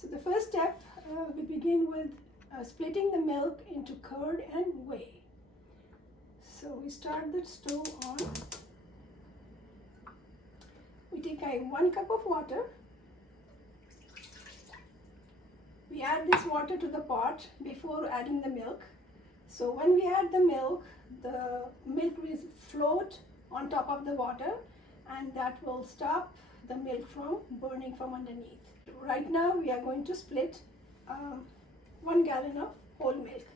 So the first step, we begin with splitting the milk into curd and whey. So we start the stove on. We take 1 cup of water. We add this water to the pot before adding the milk. So when we add the milk will float on top of the water, and that will stop the milk from burning from underneath. Right now we are going to split 1 gallon of whole milk.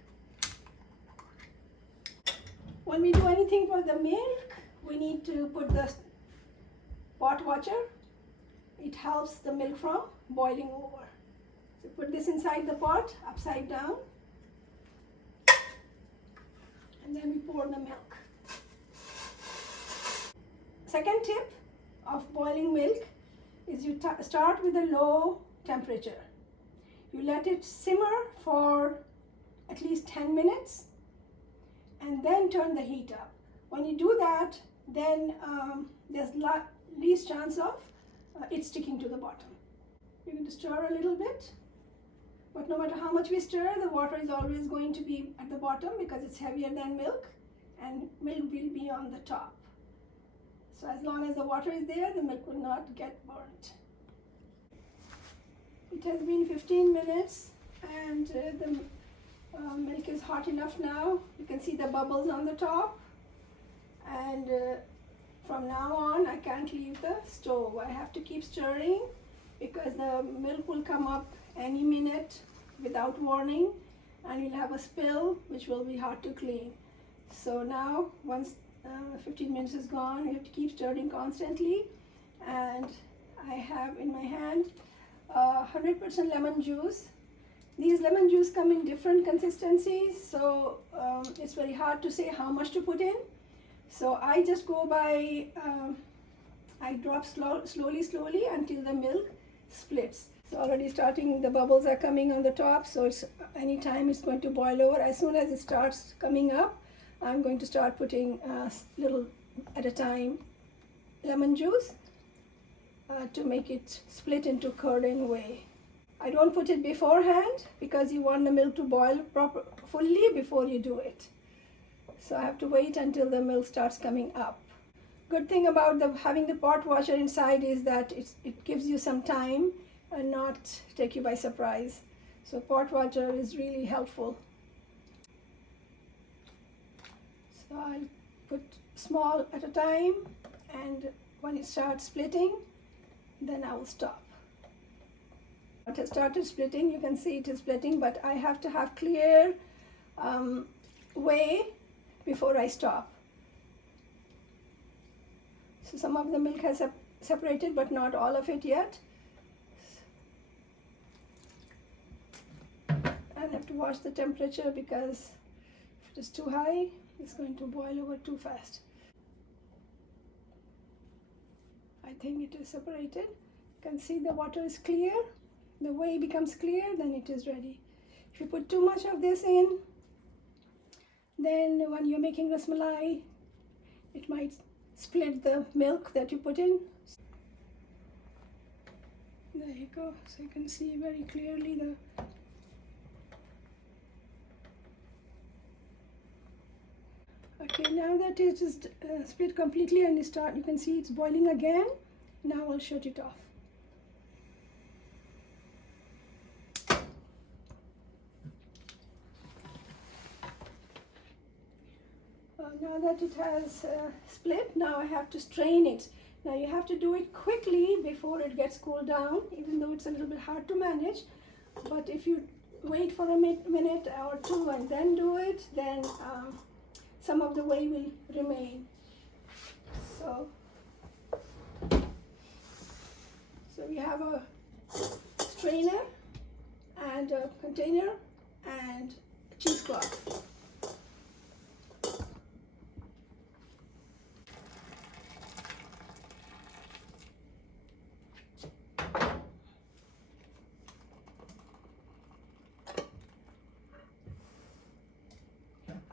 When we do anything for the milk, we need to put the pot watcher. It helps the milk from boiling over. So put this inside the pot, upside down, and then we pour the milk. Second tip of boiling milk is you start with a low temperature. You let it simmer for at least 10 minutes and then turn the heat up. When you do that, then there's least chance of it sticking to the bottom. You're going to stir a little bit, but no matter how much we stir, the water is always going to be at the bottom because it's heavier than milk, and milk will be on the top. So as long as the water is there, the milk will not get burnt. It has been 15 minutes and the milk is hot enough now. You can see the bubbles on the top, and from now on I can't leave the stove. I have to keep stirring because the milk will come up any minute without warning, and you'll have a spill which will be hard to clean. So now once 15 minutes is gone, you have to keep stirring constantly, and I have in my hand 100% lemon juice. These lemon juice come in different consistencies, so it's very hard to say how much to put in. So I just go by, I drop slowly until the milk splits. So already starting, the bubbles are coming on the top, so it's anytime it's going to boil over. As soon as it starts coming up, I'm going to start putting little at a time lemon juice to make it split into curd and whey. I don't put it beforehand because you want the milk to boil fully before you do it. So I have to wait until the milk starts coming up. Good thing about having the pot washer inside is that it gives you some time and not take you by surprise. So pot washer is really helpful. So I'll put small at a time, and when it starts splitting, then I will stop. It has started splitting, you can see it is splitting, but I have to have clear whey before I stop. So some of the milk has separated, but not all of it yet. I have to watch the temperature because if it is too high, it's going to boil over too fast. I think it is separated. You can see the water is clear. The whey becomes clear, then it is ready. If you put too much of this in, then when you're making rasmalai, it might split the milk that you put in. There you go. So you can see very clearly the Okay, now that it is split completely and you can see it's boiling again. Now I'll shut it off. Now that it has split, now I have to strain it. Now you have to do it quickly before it gets cooled down, even though it's a little bit hard to manage. But if you wait for a minute or two and then do it, then some of the whey will remain. So we have a strainer and a container and a cheesecloth.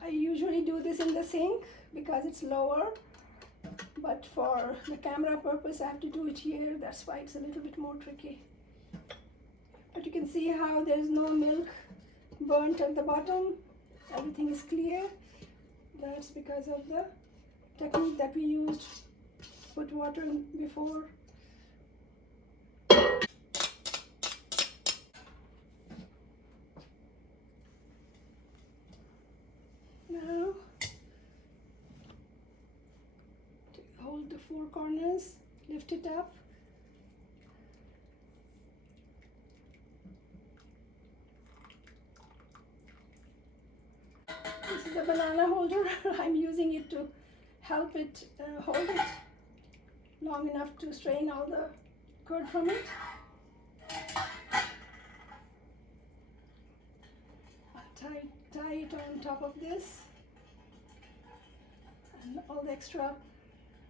I usually do this in the sink because it's lower, but for the camera purpose I have to do it here. That's why it's a little bit more tricky. But you can see how there is no milk burnt at the bottom. Everything is clear. That's because of the technique that we used to put water in before. Now, hold the four corners, lift it up. This is a banana holder. I'm using it to help it hold it long enough to strain all the curd from it. I'll tie it on top of this, and all the extra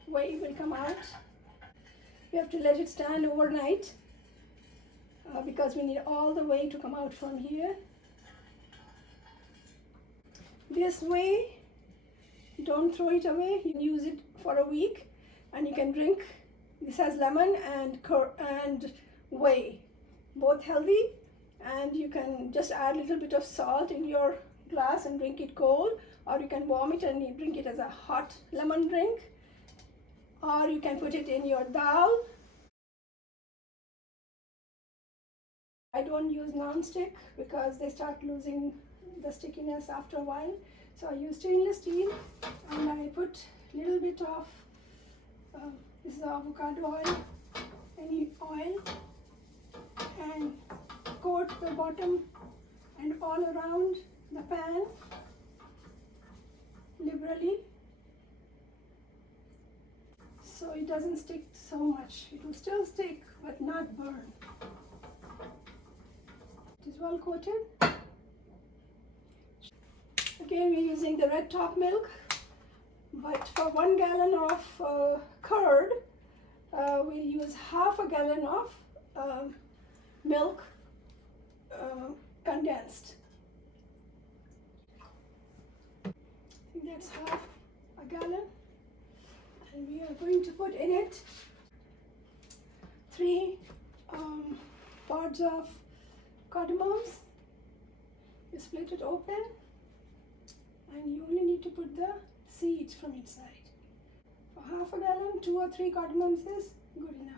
whey will come out. We have to let it stand overnight because we need all the whey to come out from here. This whey, don't throw it away. You can use it for a week and you can drink. This has lemon and whey, both healthy, and you can just add a little bit of salt in your glass and drink it cold, or you can warm it and you drink it as a hot lemon drink, or you can put it in your dal. I don't use non-stick because they start losing the stickiness after a while. So I use stainless steel, and I put a little bit of this is avocado oil, any oil, and coat the bottom and all around the pan liberally, so it doesn't stick so much. It will still stick but not burn. It is well coated. Again, we're using the red top milk, but for 1 gallon of curd, we'll use half a gallon of milk condensed. I think that's half a gallon, and we are going to put in it 3 pods of cardamoms. You split it open, and you only need to put the seeds from inside. For half a gallon, 2 or 3 cardamoms is good enough.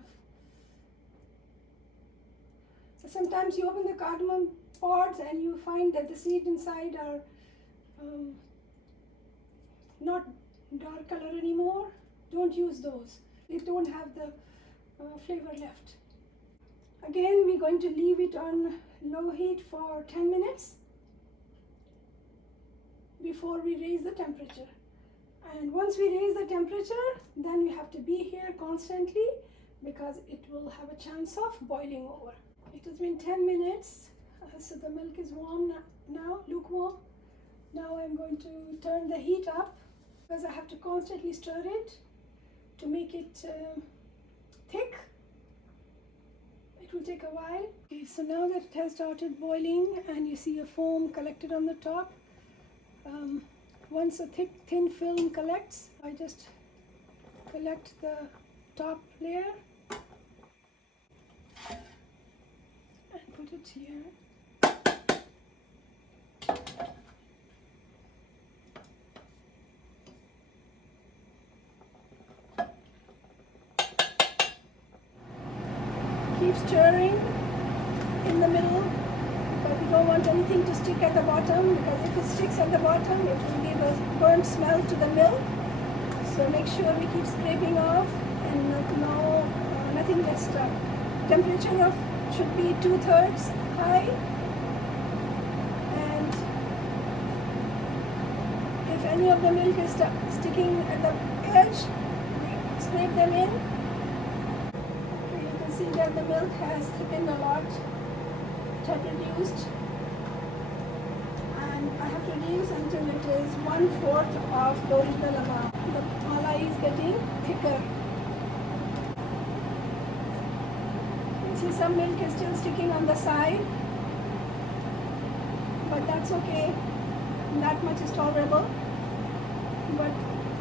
Sometimes you open the cardamom pods and you find that the seeds inside are not dark color anymore. Don't use those. They don't have the flavor left. Again, we're going to leave it on low heat for 10 minutes before we raise the temperature. And once we raise the temperature, then we have to be here constantly because it will have a chance of boiling over. It has been 10 minutes, so the milk is warm now, lukewarm. Now I'm going to turn the heat up because I have to constantly stir it to make it thick. It will take a while. Okay, so now that it has started boiling and you see a foam collected on the top, once a thin film collects, I just collect the top layer and put it here. Keep stirring in the middle because we don't want anything to stick at the bottom, because if it sticks at the bottom it will give a burnt smell to the milk. So make sure we keep scraping off and nothing gets stuck. Temperature should be 2/3 high, and if any of the milk is sticking at the edge, we scrape them in. Okay, you can see that the milk has thickened a lot. It had reduced, and I have to reduce until it is 1/4 of the original amount. The malai is getting thicker. You see some milk is still sticking on the side, but that's okay. That much is tolerable. But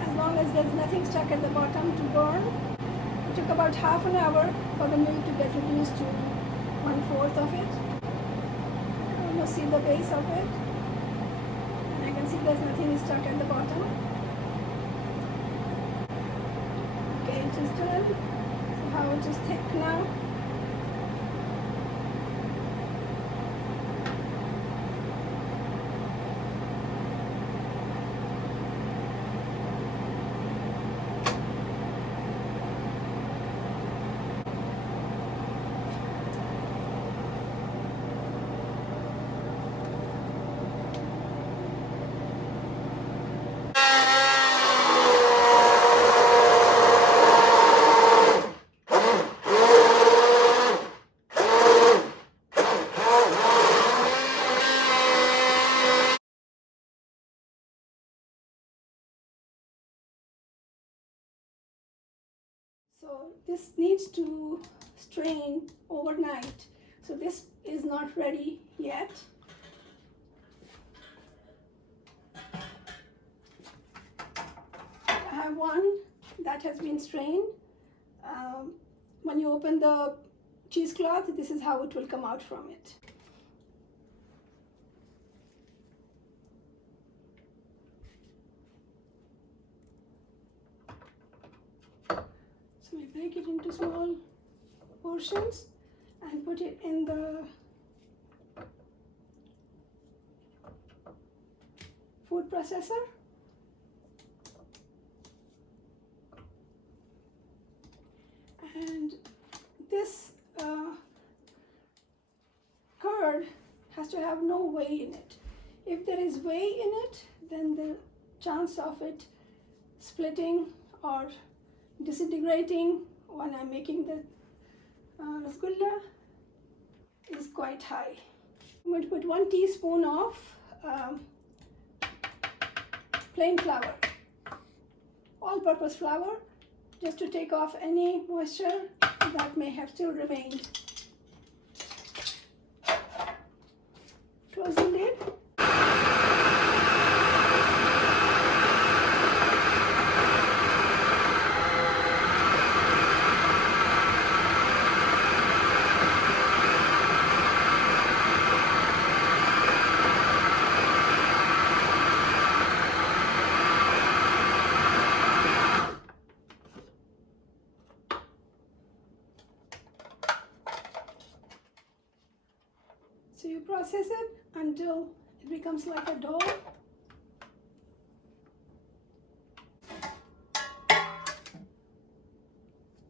as long as there's nothing stuck at the bottom to burn, it took about half an hour for the milk to get reduced to 1/4 of it. almost see the base of it, and I can see there's nothing stuck at the bottom. Okay, it is done. So how it is thick now. So this needs to strain overnight. So this is not ready yet. I have one that has been strained. When you open the cheesecloth, this is how it will come out from it. So we break it into small portions and put it in the food processor. And this curd has to have no whey in it. If there is whey in it, then the chance of it splitting or disintegrating when I'm making the rasgulla is quite high. I'm going to put 1 teaspoon of plain flour, all-purpose flour, just to take off any moisture that may have still remained. Close the lid. So you process it until it becomes like a dough.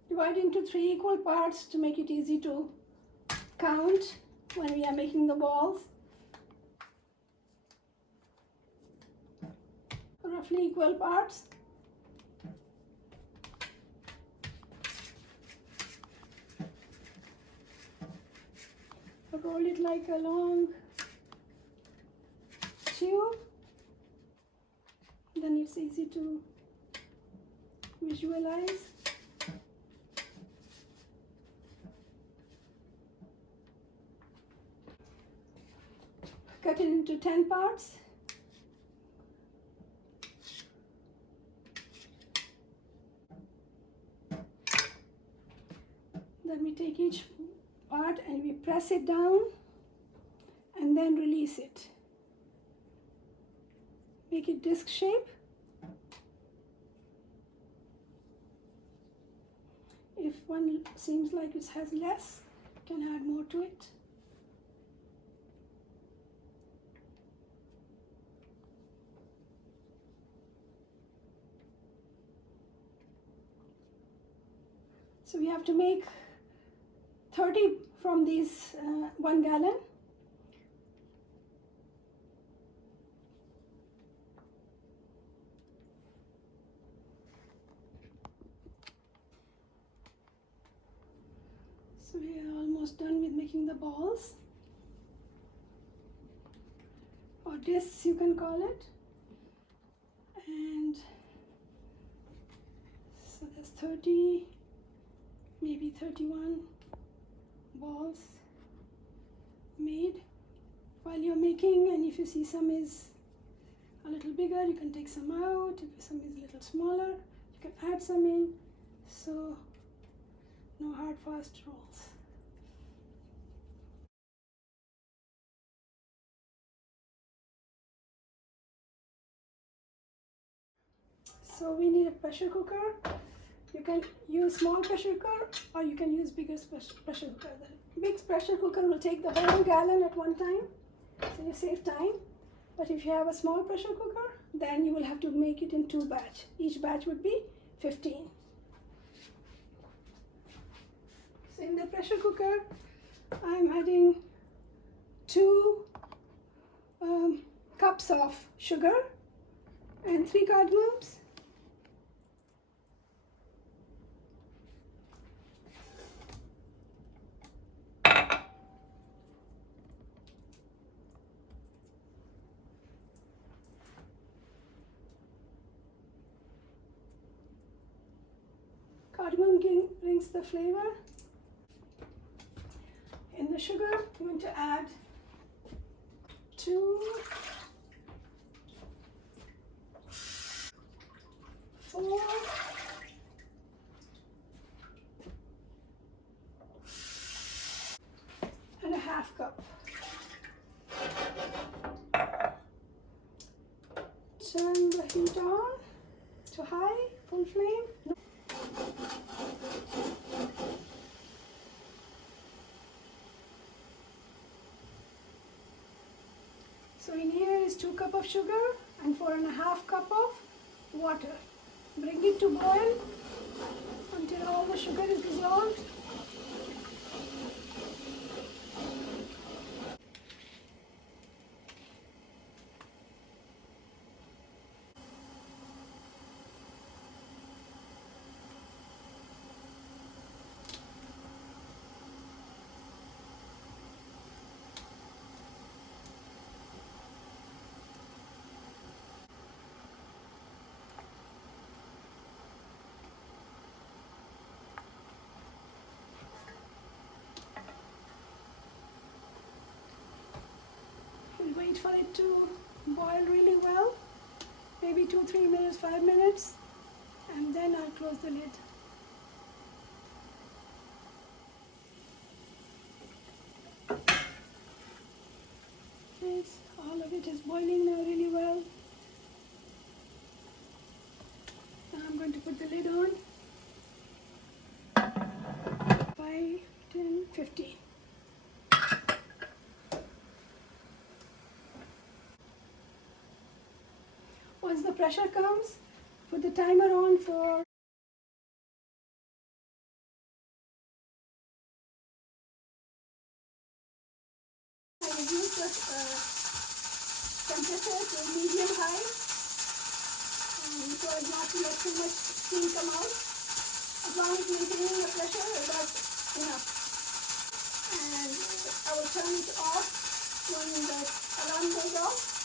Divide into 3 equal parts to make it easy to count when we are making the balls. Roughly equal parts. Roll it like a long tube, then it's easy to visualize. Cut it into 10 parts. Then we take each part and we press it down and then release it. Make it disc shape. If one seems like it has less, you can add more to it. So we have to make 30 from these 1 gallon. So we are almost done with making the balls, or discs you can call it. And so there's 30, maybe 31 balls made while you're making, and if you see some is a little bigger, you can take some out. If some is a little smaller, you can add some in. So no hard fast rules. So we need a pressure cooker. You can use small pressure cooker or you can use bigger pressure cooker. The big pressure cooker will take the whole gallon at one time, so you save time. But if you have a small pressure cooker, then you will have to make it in 2 batch. Each batch would be 15. So in the pressure cooker, I'm adding 2 cups of sugar and 3 cardamoms. Cardamom brings the flavor. In the sugar, I'm going to add 2, 4, and a half cup. Turn the heat on to high, full flame. So in here is 2 cups of sugar and 4.5 cups of water. Bring it to boil until all the sugar is dissolved. Wait for it to boil really well, maybe 2-3 minutes, 5 minutes, and then I'll close the lid. All of it is boiling now really well. Now I'm going to put the lid on. 5, 10, 15. Once the pressure comes, put the timer on for I reduce the temperature to medium high so as not to let too much steam come out. As long as maintaining the pressure, that's enough. And I will turn it off when the alarm goes off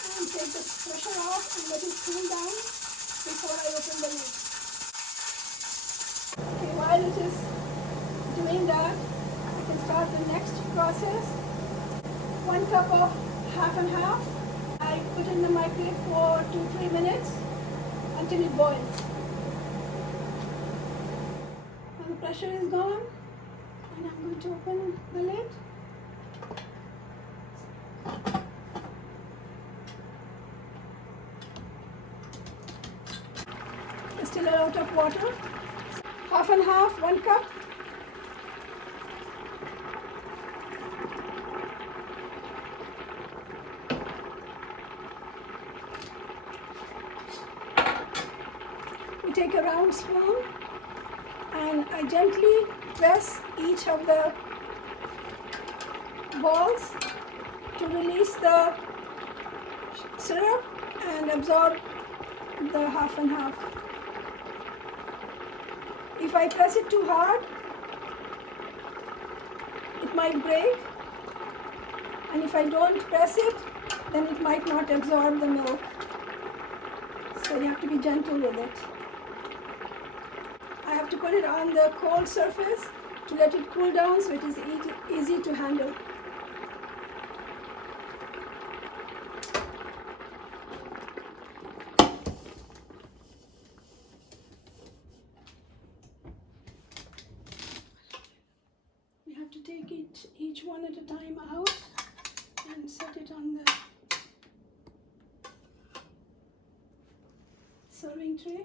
and take the pressure off and let it cool down before I open the lid. Okay, while it is doing that, I can start the next process. 1 cup of half and half. I put in the microwave for 2-3 minutes until it boils. Now the pressure is gone and I'm going to open the lid. It's still a lot of water. Half and half, 1 cup. We take a round spoon and I gently press each of the balls to release the syrup and absorb the half and half. If I press it too hard, it might break, and if I don't press it, then it might not absorb the milk. So you have to be gentle with it. I have to put it on the cold surface to let it cool down so it is easy to handle. We have to take each one at a time out and set it on the serving tray.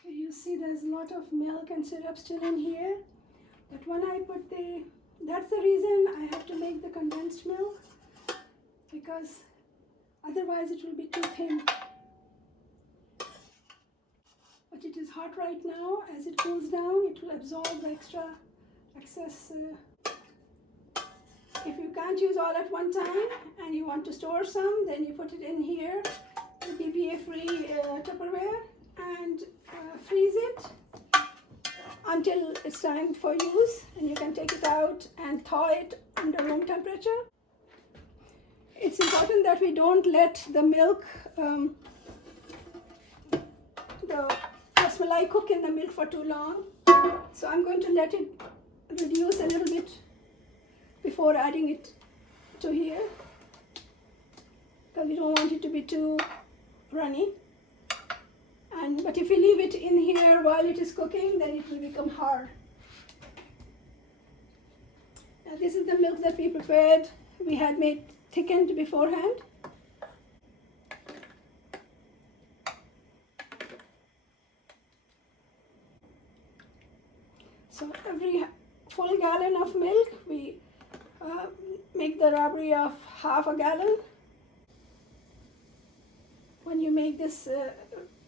Okay, you see there's a lot of milk and syrup still in here, but when I put that's the reason I have to make the condensed milk, because otherwise it will be too thin. But it is hot right now. As it cools down, it will absorb the excess. If you can't use all at one time and you want to store some, then you put it in here, the BPA-free Tupperware, and freeze it until it's time for use, and you can take it out and thaw it under room temperature. It's important that we don't let the milk, the Rasmalai cook in the milk for too long. So I'm going to let it reduce a little bit before adding it to here, because we don't want it to be too runny. But if you leave it in here while it is cooking, then it will become hard. Now this is the milk that we prepared. We had made thickened beforehand. So every full gallon of milk, we make the rabdi of half a gallon. When you make this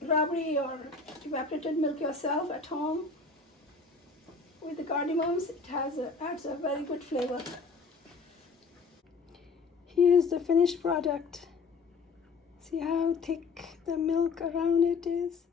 rabdi or evaporated milk yourself at home with the cardamoms, it adds a very good flavor. Here's the finished product. See how thick the milk around it is.